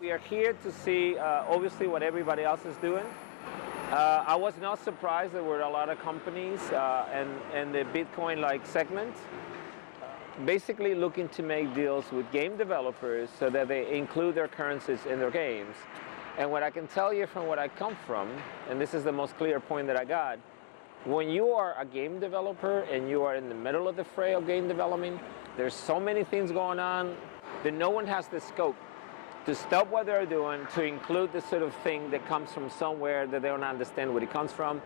We are here to see, obviously, what everybody else is doing. I was not surprised there were a lot of companies and the Bitcoin-like segment basically looking to make deals with game developers so that they include their currencies in their games. And what I can tell you from what I come from, and this is the most clear point that I got, when you are a game developer and you are in the middle of the fray of game development, there's so many things going on that no one has the scope to stop what they're doing, to include the sort of thing that comes from somewhere that they don't understand where it comes from.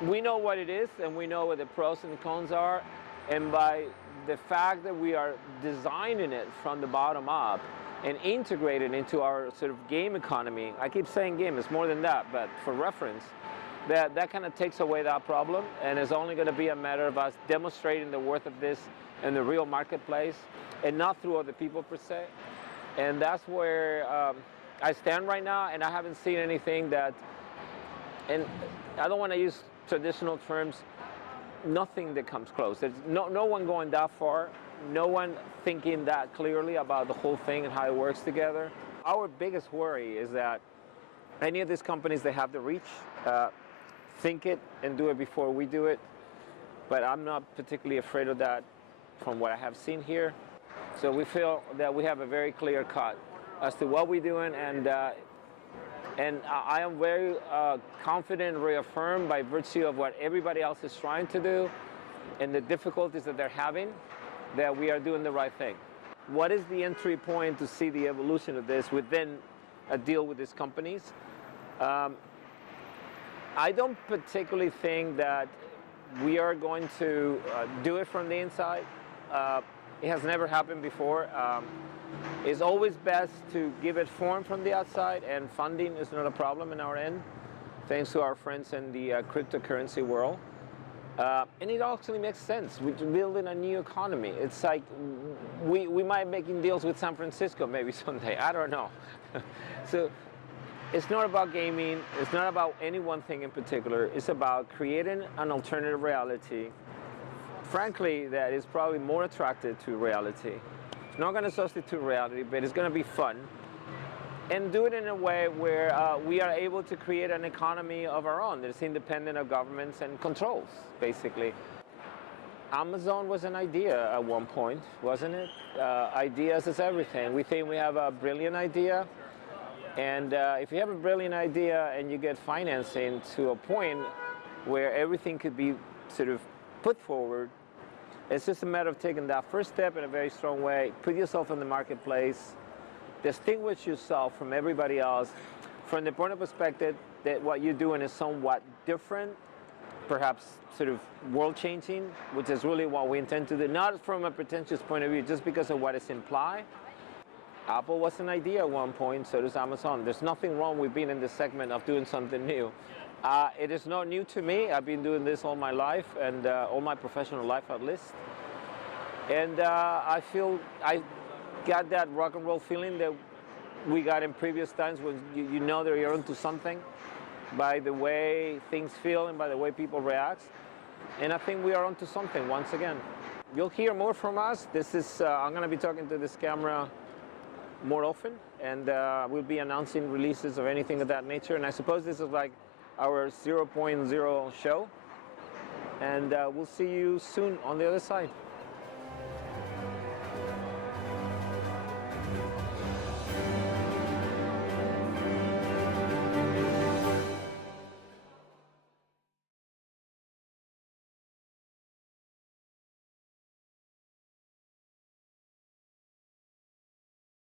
We know what it is, and we know what the pros and cons are, and by the fact that we are designing it from the bottom up and integrated into our sort of game economy, I keep saying game, it's more than that, but for reference, that kind of takes away that problem, and it's only going to be a matter of us demonstrating the worth of this in the real marketplace and not through other people per se. And that's where I stand right now, and I haven't seen anything that, and I don't want to use traditional terms, nothing that comes close. There's no one going that far, no one thinking that clearly about the whole thing and how it works together. Our biggest worry is that any of these companies that have the reach think it and do it before we do it, but I'm not particularly afraid of that from what I have seen here. So we feel that we have a very clear cut as to what we're doing, and I am very confident and reaffirmed by virtue of what everybody else is trying to do and the difficulties that they're having, that we are doing the right thing. What is the entry point to see the evolution of this within a deal with these companies? I don't particularly think that we are going to do it from the inside. It has never happened before. It's always best to give it form from the outside, and funding is not a problem in our end, thanks to our friends in the cryptocurrency world. And it actually makes sense. We're building a new economy. It's like we might be making deals with San Francisco maybe someday. I don't know. So it's not about gaming. It's not about any one thing in particular. It's about creating an alternative reality, frankly, that is probably more attractive to reality. It's not going to substitute reality, but it's going to be fun. And do it in a way where we are able to create an economy of our own that is independent of governments and controls, basically. Amazon was an idea at one point, wasn't it? Ideas is everything. We think we have a brilliant idea. And if you have a brilliant idea and you get financing to a point where everything could be sort of put forward, it's just a matter of taking that first step in a very strong way, put yourself in the marketplace, distinguish yourself from everybody else from the point of perspective that what you're doing is somewhat different, perhaps sort of world-changing, which is really what we intend to do, not from a pretentious point of view, just because of what is implied. Apple was an idea at one point, so does Amazon. There's nothing wrong with being in the segment of doing something new. It is not new to me. I've been doing this all my life, and all my professional life at least. And I feel I got that rock and roll feeling that we got in previous times when you know that you're onto something by the way things feel and by the way people react. And I think we are onto something once again. You'll hear more from us. This is I'm going to be talking to this camera more often, and we'll be announcing releases of anything of that nature. And I suppose this is like our 0.0 show, and we'll see you soon on the other side.